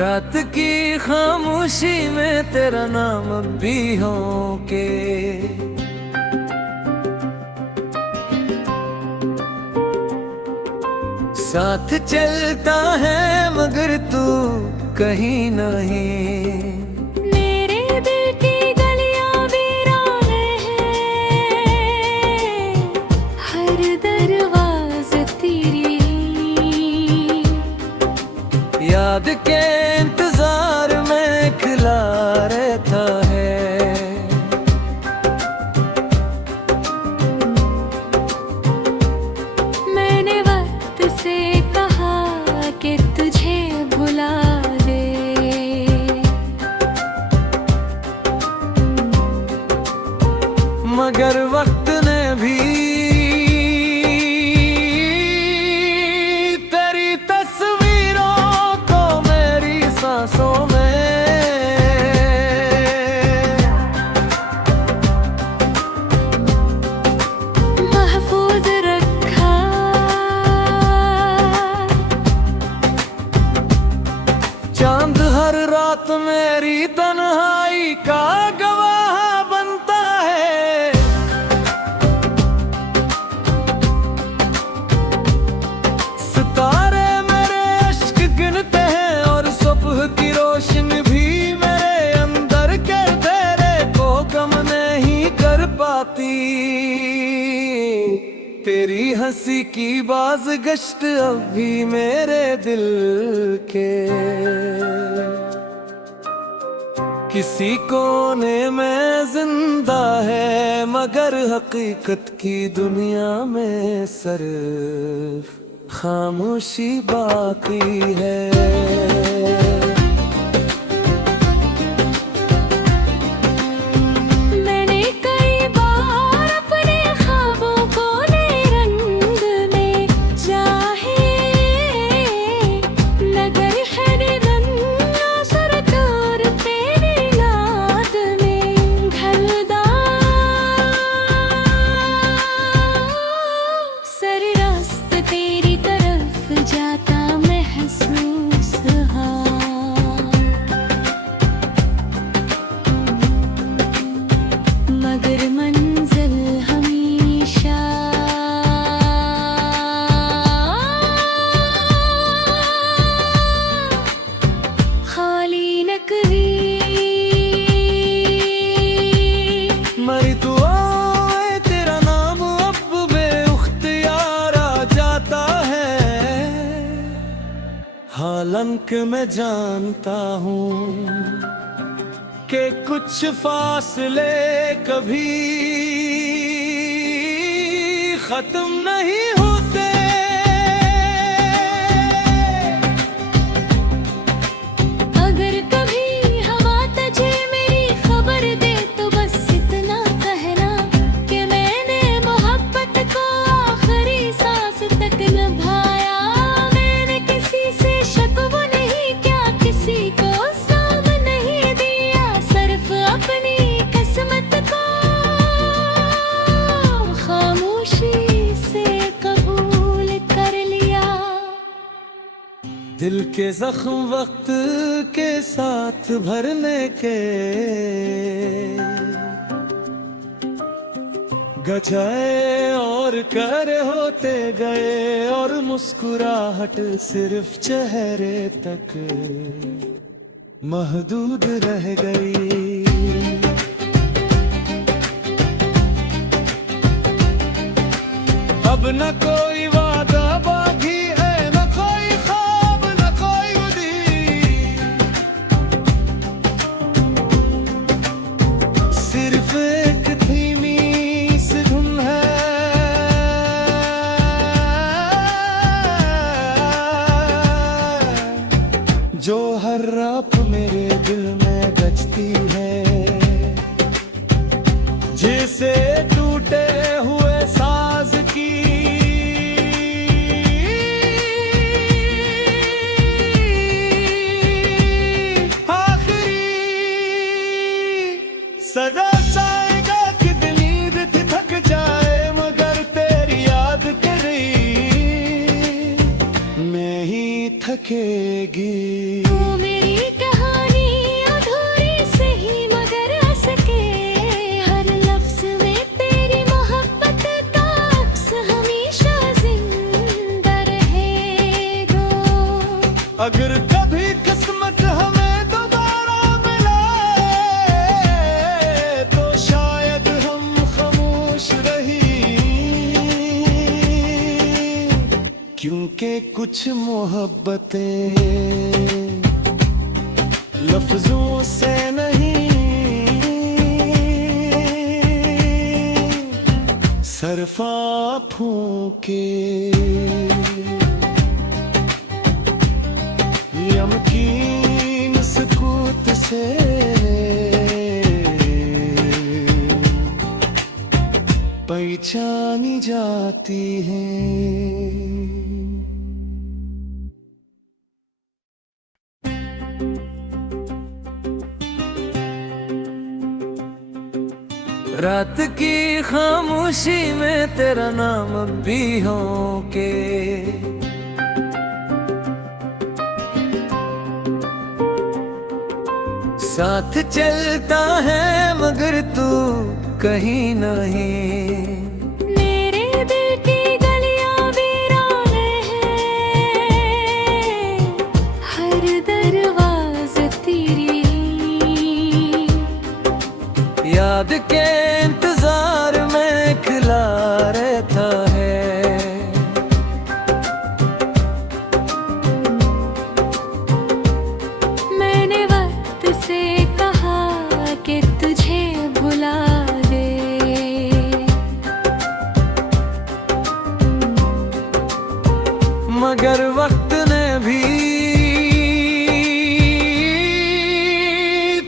रात की खामोशी में तेरा नाम भी हो के साथ चलता है मगर तू कहीं नहीं। मेरे दिल की गलियां वीरान हैं, हर दरवाज़ा तेरी याद के इंतजार में खिला रहता है। मैंने वक्त से कहा कि तुझे भुला दे, मगर वक्त ने भी तेरी तस्वीरों को मेरी सांसों में महफूज रखा। चांद हर रात मेरी तन्हाई का गवाह बनता है। सितारे मेरे अश्क गिनते हैं और सुबह की रोशनी भी मेरे अंदर के तेरे को कम नहीं कर पाती। तेरी हंसी की बाज़गश्त अब भी मेरे दिल के किसी कोने में जिंदा है, मगर हकीकत की दुनिया में सिर्फ खामोशी बाकी है। मैंने कई बार अपने ख्वाबों को नए रंग में चाहे, नगर है निरंगा सरकार तेरी याद में ढलदा। सर रास्त तेरी तरफ जाता महसूस मगर मंजिल हमेशा खाली न कभी। मेरी दुआएं तेरा नाम अब बेख्तियार आ जाता है। हालांकि मैं जानता हूँ कि कुछ फासले कभी खत्म नहीं होते। अगर कभी हवा तुझे मेरी खबर दे तो बस इतना कहना कि मैंने मोहब्बत को आखिरी सांस तक निभाया। मैंने किसी से शक वो नहीं क्या, किसी को साम नहीं दिया, सिर्फ अपनी किस्मत को खामोशी से कबूल कर लिया। दिल के जख्म वक्त के साथ भरने के गजाए और कर होते गए, और मुस्कुराहट सिर्फ चेहरे तक महदूद रह गई। अब न कोई वादा बाकी है, न कोई ख्वाब, न कोई उम्मीद, सिर्फ एक धीमी सी धुन है जो हर रात मेरे दिल में गजती है। जिसे टूटे हुए साज की थकेगी। तू मेरी कहानी अधूरी सही मगर हंस के, हर लफ्ज में तेरी मोहब्बत का अक्स हमेशा जिंदा रहेगा। अगर कभी किस्मत हमें दोबारा मिले तो शायद हम खामोश रही, क्योंकि कुछ मोहब्बतें लफ्जों से नहीं सरफाफों के यमकीन सुकूत से पहचानी जाती हैं। रात की खामोशी में तेरा नाम भी हो के, साथ चलता है मगर तू कहीं नहीं। मेरे दिल की गलियां वीरान हैं, हर दरवाज़ा तेरी याद के इंतजार में खिला रहता है। मैंने वक्त से कहा कि तुझे भुला दे, मगर वक्त ने भी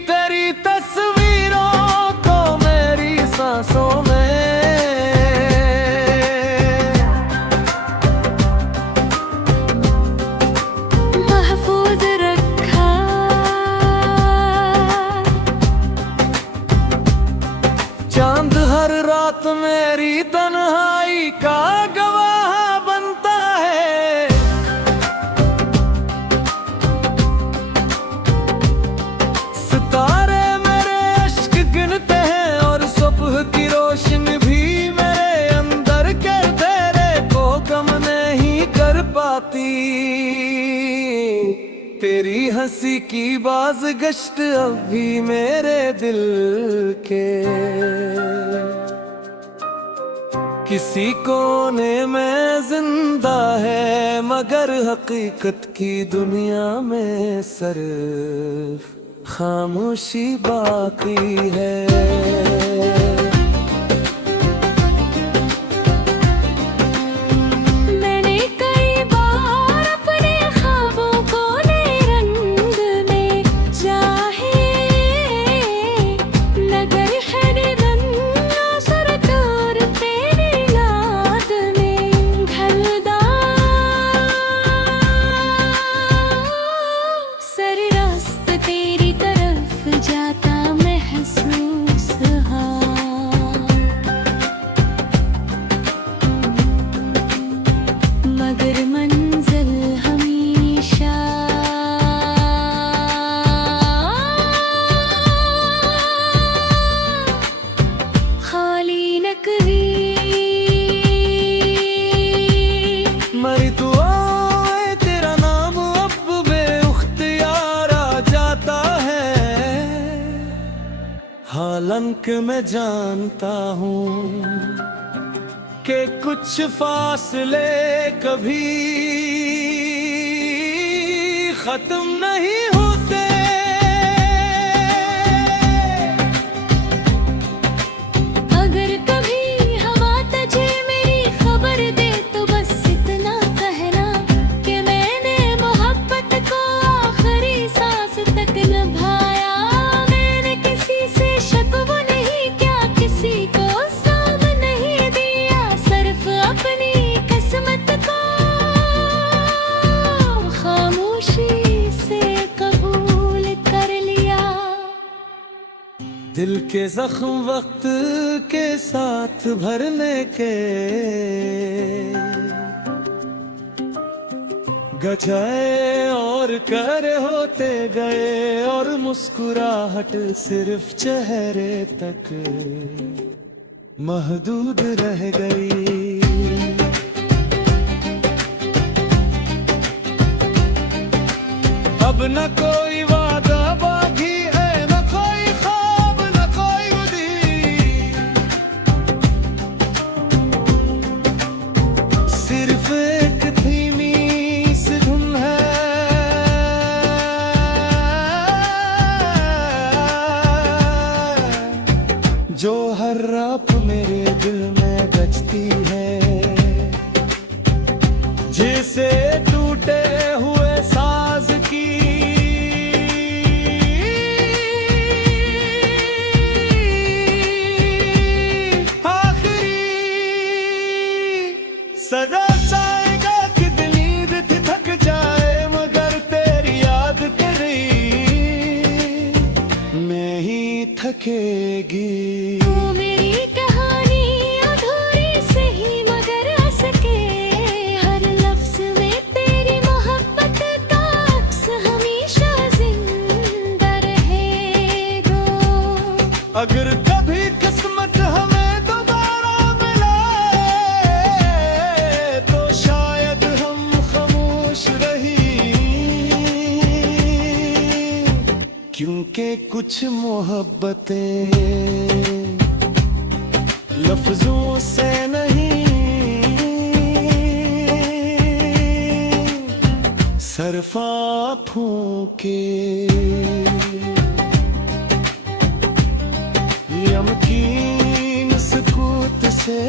तेरी तस्वीरों को मेरी सांसों में महफूज रखा। चांद हर रात मेरी तन्हाई का गवाह बनता है। सितारे मेरे अश्क गिनते हैं और सुबह की रोशनी भी मेरे अंदर के तेरे को कम नहीं कर पाती। तेरी हंसी की बाज़गश्त अब भी मेरे दिल के किसी कोने में जिंदा है, मगर हकीकत की दुनिया में सिर्फ खामोशी बाकी है। मैंने कई बार अपने ख्वाबों को नए रंग में चाहे, नगर है निरन्ना सरकार तेरी याद में ढलदा। सर रास्त तेरी तरफ जाता महसूस हाँ, मगर मंजिल हमेशा खाली नकली। मरी दुआएं तेरा नाम अब बेख्तियार आ जाता है। हालांकि मैं जानता हूँ कि कुछ फासले कभी खत्म नहीं होते। अगर कभी हवा तुझे मेरी खबर दे तो बस इतना कहना कि मैंने मोहब्बत को आखिरी सांस तक निभाया। मैंने किसी से शक वो नहीं क्या, किसी को साम नहीं दिया, सिर्फ अपनी किस्मत को खामोशी से कबूल कर लिया। दिल के जख्म वक्त के साथ भरने के गजाए और कर होते गए और मुस्कुराहट सिर्फ चेहरे तक महदूद रह गई। अब न कोई वादा बाकी है, न कोई ख्वाब, न कोई उम्मीद, सिर्फ एक धीमी सी धुन है जो हर रात मेरे दिल में बजती है, जिसे टूटे हुए साज की आखिरी सदा चाहेगा कि नींद थक जाए, मगर तेरी याद तेरी में ही थकेगी। मेरी कहानी अधूरी सही मगर असके, हर लफ्ज में तेरी मोहब्बत का अक्स हमेशा जिंदा रहेगा। अगर कभी किस्मत हमें दोबारा मिलाए तो शायद हम खामोश रही, क्योंकि कुछ मोहब्बतें लफ्जों से नहीं सिर्फ आँखों के यमकीन सुकूत से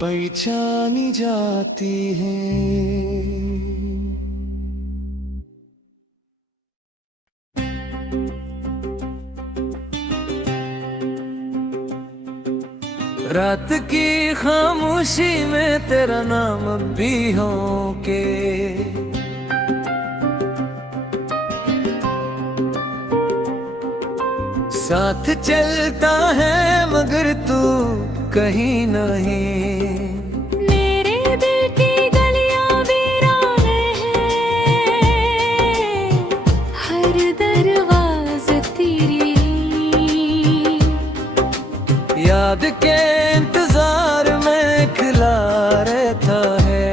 पहचानी जाती हैं। रात की खामोशी में तेरा नाम भी हो के साथ चलता है, मगर तू कहीं नहीं। मेरे दिल की गलियां वीरान हैं, हर दरवाज़ा तेरी याद के इंतजार में खिला रहता है।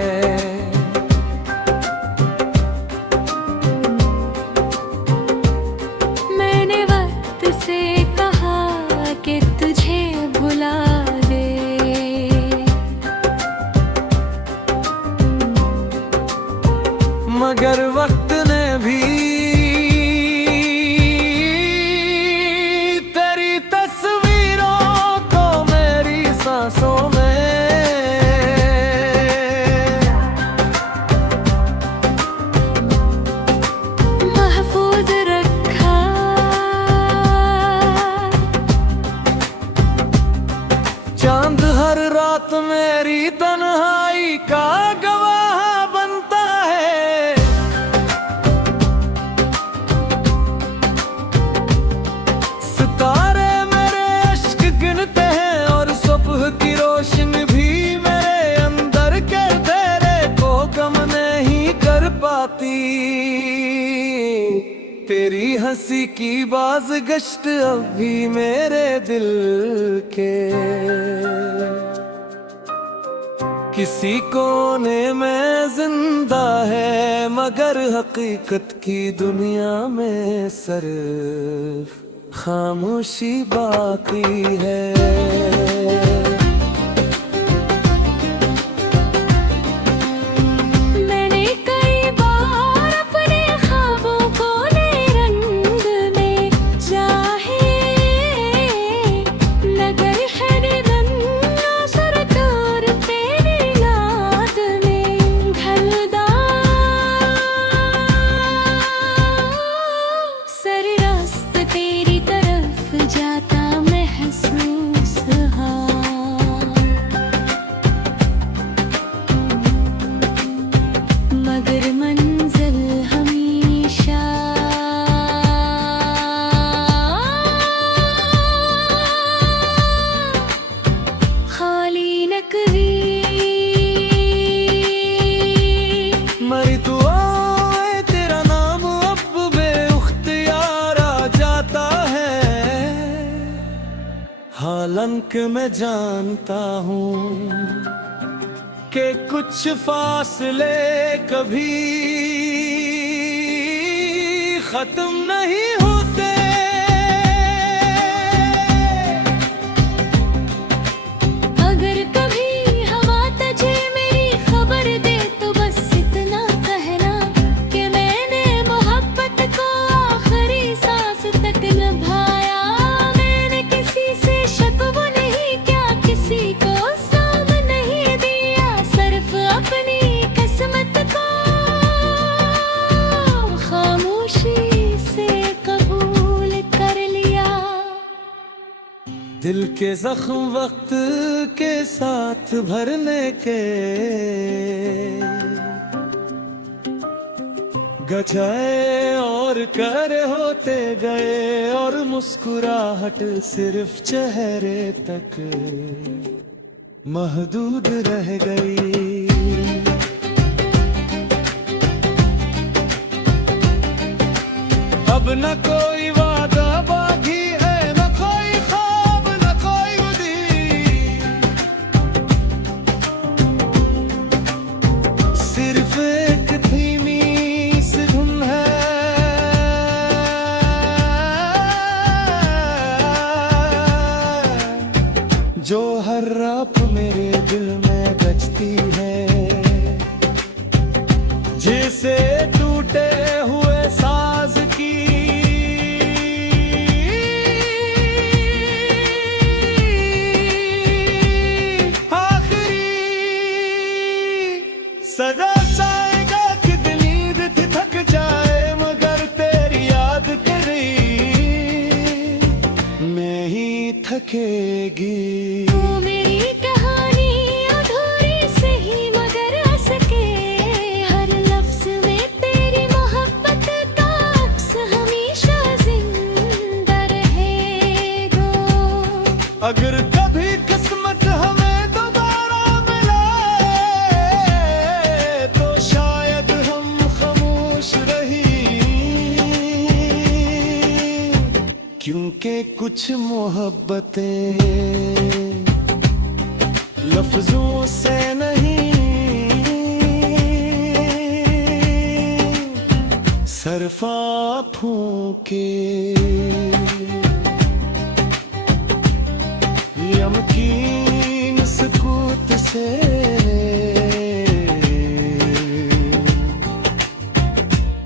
मैंने वक्त से कहा कि तुझे भुला दे, मगर वक्त ने भी तेरी तस्वीरों को मेरी सांसों में महफूज रखा। चांद हर रात मेरी तन्हाई का गवाह बनता है। सितारे मेरे अश्क गिनते हैं और सुबह की रोशनी भी मेरे अंदर के तेरे को कम नहीं कर पाती। तेरी हंसी की बाज़गश्त अब भी मेरे दिल के किसी कोने में जिंदा है, मगर हकीकत की दुनिया में सिर्फ खामोशी बाकी है। मैंने कई बार अपने ख्वाबों को नए रंग में चाहे, नगर हरदम सरकार तेरी याद में ढलदा। सर रास्ता तेरी तरफ जाता महसूस हालांकि मैं जानता हूँ कि कुछ फासले कभी खत्म नहीं होते। अगर कभी हवा तुझे मेरी खबर दे तो बस इतना कहना कि मैंने मोहब्बत को आखिरी सांस तक निभाया। मैंने किसी से शक वो नहीं क्या, किसी को साम नहीं दिया, सिर्फ अपनी किस्मत को खामोशी से कबूल कर लिया। दिल के जख्म वक्त के साथ भरने के गजाए और कर होते गए, और मुस्कुराहट सिर्फ चेहरे तक महदूद रह गई। अब न कोई वादा बाकी है, न कोई ख्वाब, न कोई उम्मीद, सिर्फ एक धीमी सी धुन है जो हर रात मेरे दिल में बजती है, जिसे टूटे हुए साज की आखिरी सदा चाहेगा कि नींद थी थक जाए, मगर तेरी याद तेरी में ही थकेगी। तू मेरी कहानी अधूरी सही मगर हंस के, हर लफ्ज में तेरी मोहब्बत का अक्स हमेशा जिंदा रहेगा। अगर कभी किस्मत हमें दोबारा मिलाए तो शायद हम खामोश रही, क्योंकि कुछ मोहब्बतें लफ्जों से नहीं सिर्फ आँखों के यमकीन सुकूत से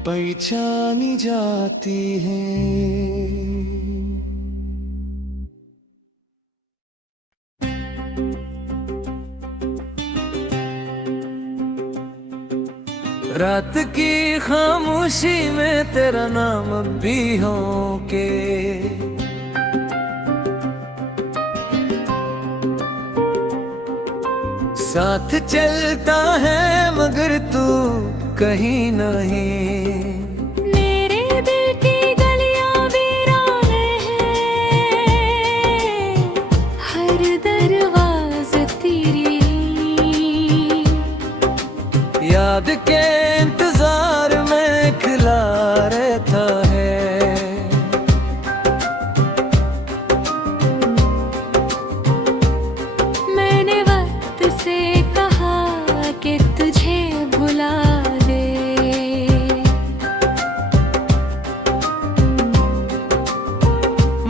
पहचानी जाती हैं। रात की खामोशी में तेरा नाम अब भी हो के साथ चलता है, मगर तू कहीं नहीं। मेरे दिल की गलियां वीरान हैं, हर दरवाज़ा तेरी याद के इंतजार में खिला रहता है। मैंने वक्त से कहा कि तुझे भुला दे,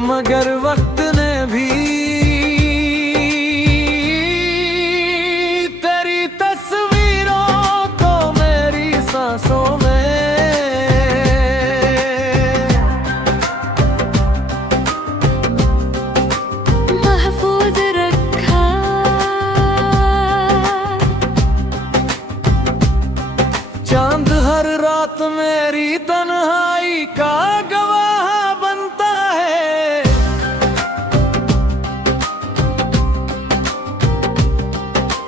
मगर वक्त ने भी तेरी तस्वीरों को मेरी सांसों में महफूज रखा। चांद हर रात मेरी तन्हाई का गवाह बनता है।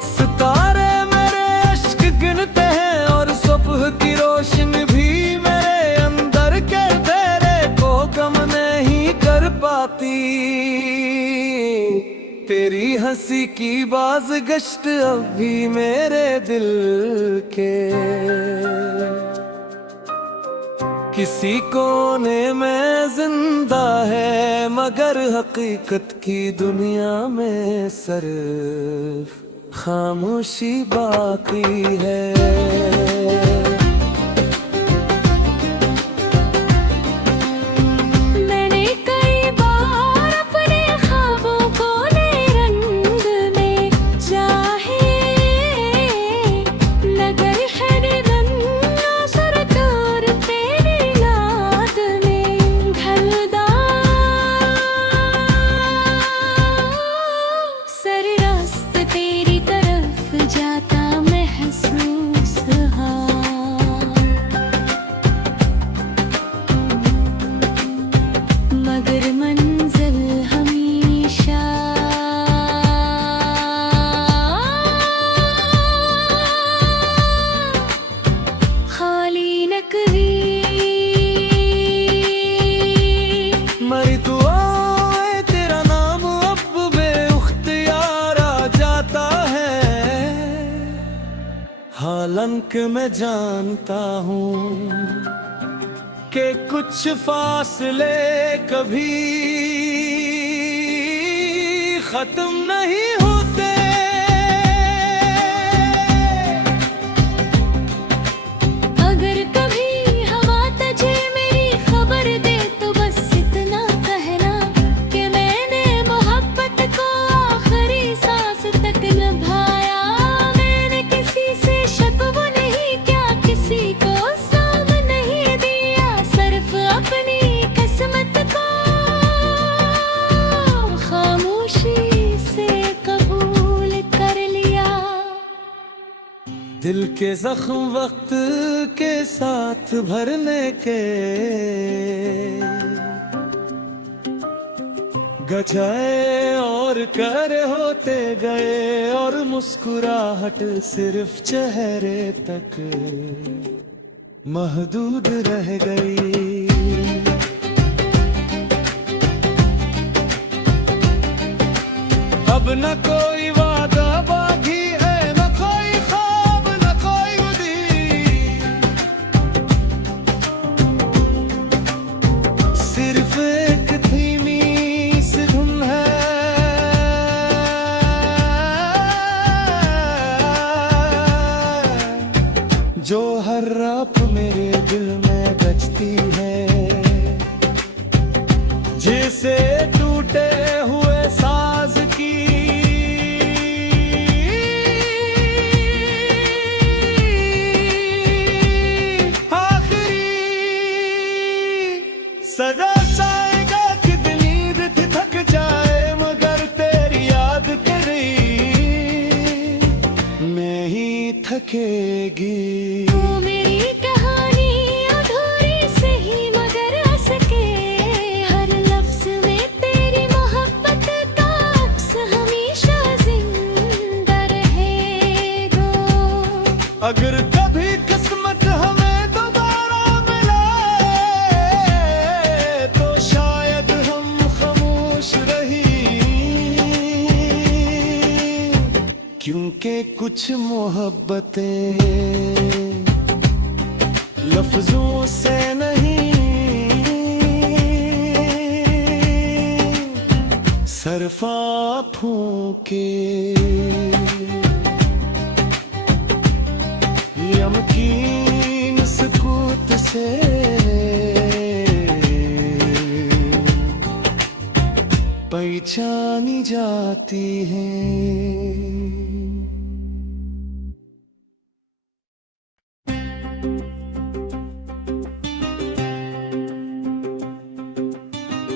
सितारे मेरे अश्क गिनते हैं, और सुबह की रोशनी भी मेरे अंदर के तेरे को कम नहीं कर पाती। तेरी हंसी की बाज़गश्त अब भी मेरे दिल के किसी कोने में जिंदा है मगर हकीकत की दुनिया में सिर्फ खामोशी बाकी है। मरी दुआएं तेरा नाम अब बेख्तियार आ जाता है। हालांकि मैं जानता हूँ कि कुछ फासले कभी खत्म नहीं होते। अगर कभी हवा तुझे मेरी खबर दे तो बस इतना कहना कि मैंने मोहब्बत को आखिरी सांस तक निभाया। मैंने किसी से शक वो नहीं क्या, किसी को साम नहीं दिया, सिर्फ अपनी किस्मत को खामोशी से कबूल कर लिया। दिल के जख्म वक्त के साथ भरने के गजाए और कर होते गए और मुस्कुराहट सिर्फ चेहरे तक महदूद रह गई। अब न कोई वादा बाकी है, न कोई ख्वाब, न कोई उम्मीद, सिर्फ एक धीमी सी धुन है जो हर रात मेरे दिल में बजती है। जिसे टूटे हुए साज की सदा चाहेगा कि नींद थक जाए मगर तेरी याद तेरी में ही थकेगी। तू मेरी कहानी अधूरी सही मगर हंस के हर लफ्ज में तेरी मोहब्बत का अक्स हमेशा जिंदा रहेगा। अगर कभी किस्मत हमें दोबारा मिलाए तो शायद हम खामोश रही, क्योंकि कुछ मोहब्बतें लफ्जों से नहीं सिर्फ आँखों के यमकीन सुकूत से पहचानी जाती हैं।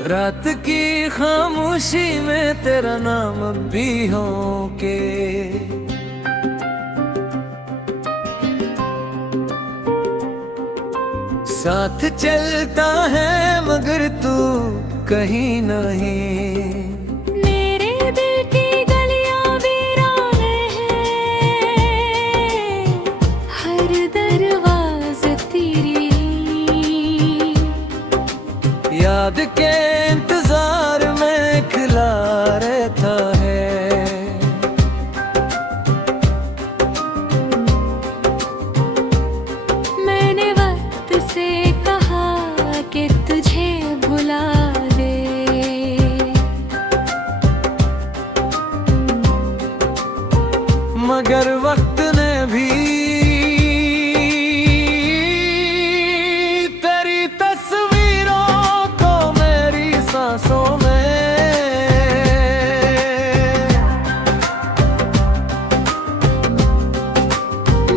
रात की खामोशी में तेरा नाम भी हो के साथ चलता है मगर तू कहीं नहीं। मेरे दिल की गलियां वीरान हैं, हर दरवाज़ा तेरी याद के इंतजार में खिला रहता है। मैंने वक्त से कहा मगर वक्त ने भी तेरी तस्वीरों को मेरी सांसों में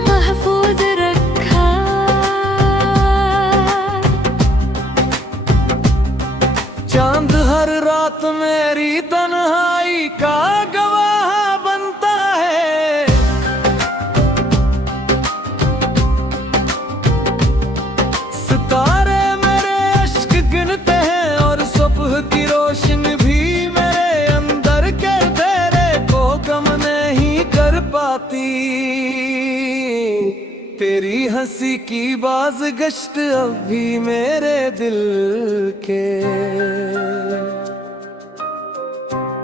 महफूज रखा। चांद हर रात मेरी तन्हाई का गवाह बनता है। सितारे मेरे अश्क गिनते हैं और सुबह की रोशनी भी मेरे अंदर के तेरे को कम नहीं कर पाती। तेरी हंसी की बाज़गश्त अब भी मेरे दिल के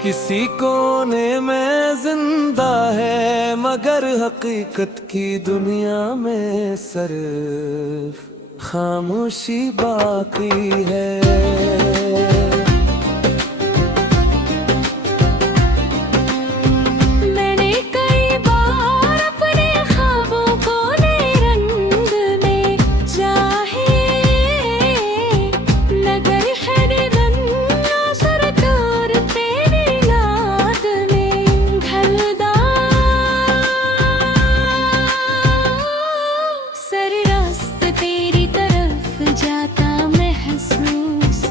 किसी कोने में जिंदा है, मगर हकीकत की दुनिया में सिर्फ खामोशी बाकी है। मैंने कई बार अपने ख्वाबों को नए रंग में चाहे, नगर है रंगा सरकार तेरी याद में ढलदा। सर रास्त तेरी तरफ जाता महसूस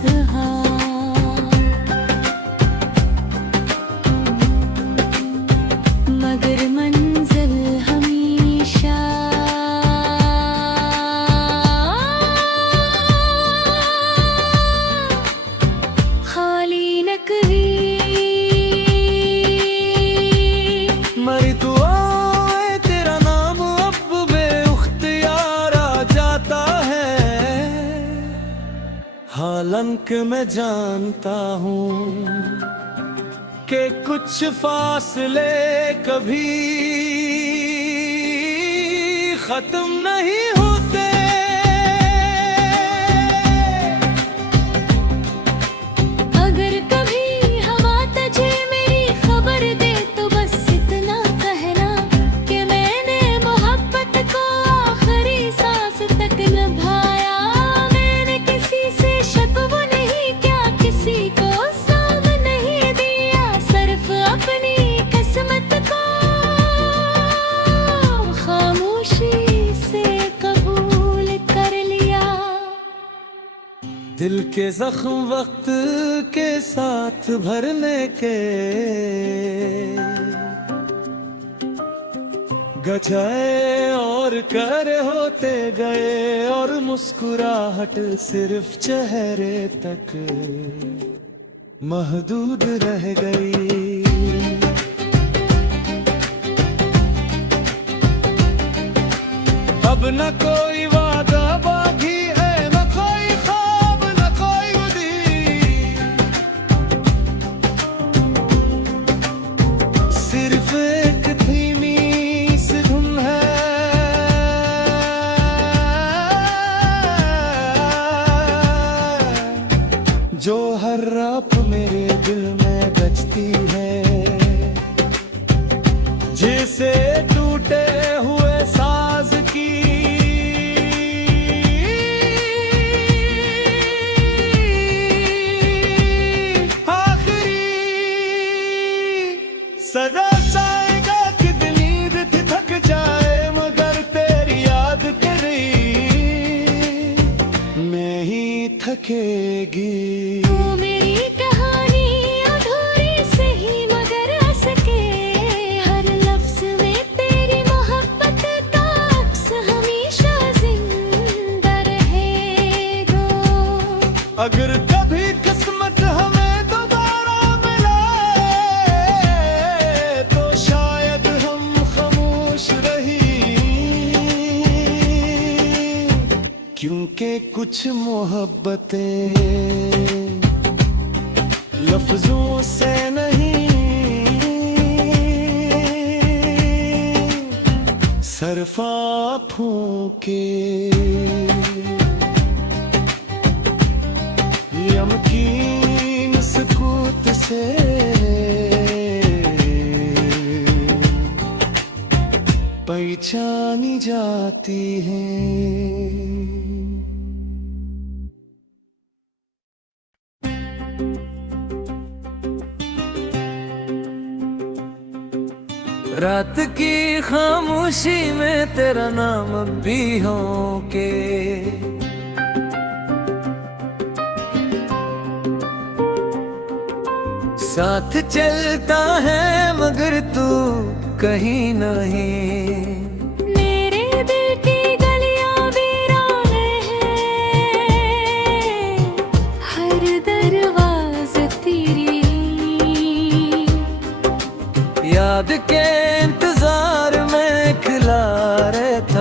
मगर मंजिल हमेशा खाली न कभी। मेरी दुआएं तेरा नाम अब बेख्तियार आ जाता है। हालांकि मैं जानता हूँ कि कुछ फासले कभी खत्म नहीं होते। अगर कभी हवा तुझे मेरी खबर दे तो बस इतना कहना कि मैंने मोहब्बत को आखिरी सांस तक निभाया। मैंने किसी से शकवा नहीं क्या, किसी को साम नहीं दिया, सिर्फ अपनी किस्मत को खामोशी से कबूल कर लिया। दिल के जख्म वक्त के साथ भरने के गजाए और कर होते गए, और मुस्कुराहट सिर्फ चेहरे तक महदूद रह गई। अब न कोई वादा बाकी है, न कोई ख्वाब, न कोई उम्मीद। सिर्फ एक धीमी सी धुन है जो हर रात मेरे दिल में बजती है, जिसे टूटे हुए साज की आखिरी सदा चाहेगा कि नींद थक जाए, मगर तेरी याद तेरी में ही थकेगी। तू मेरी कहानी अधूरी सही मगर हंस के, हर लफ्ज में तेरी मोहब्बत का अक्स हमेशा जिंदा रहेगा। अगर कभी किस्मत हमें दोबारा मिलाए तो शायद हम खामोश रही, क्योंकि कुछ मोहब्बतें लफ्जों से नहीं सिर्फ आँखों के यमकीन सुकूत से पहचानी जाती हैं। रात की खामोशी में तेरा नाम भी हो के साथ चलता है मगर तू कहीं नहीं। मेरे दिल की गलियां वीरान हैं, हर दरवाज़ा तेरी याद के इंतजार में खिला रहता